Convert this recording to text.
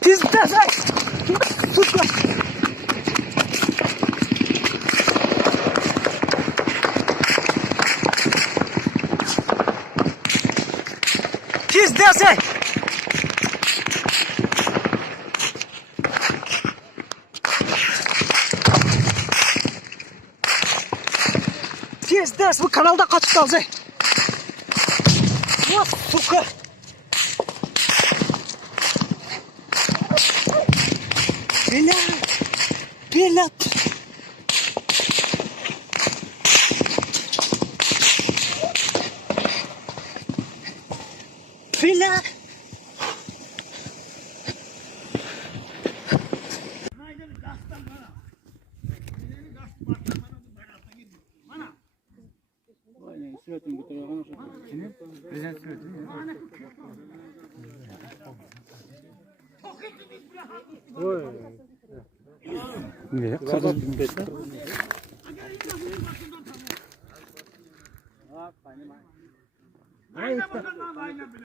Tizden sen. Tizden sen. Tizden bu kanalda kaçıp kalacak. What suka. Белят. Белят. Ne? Kadın.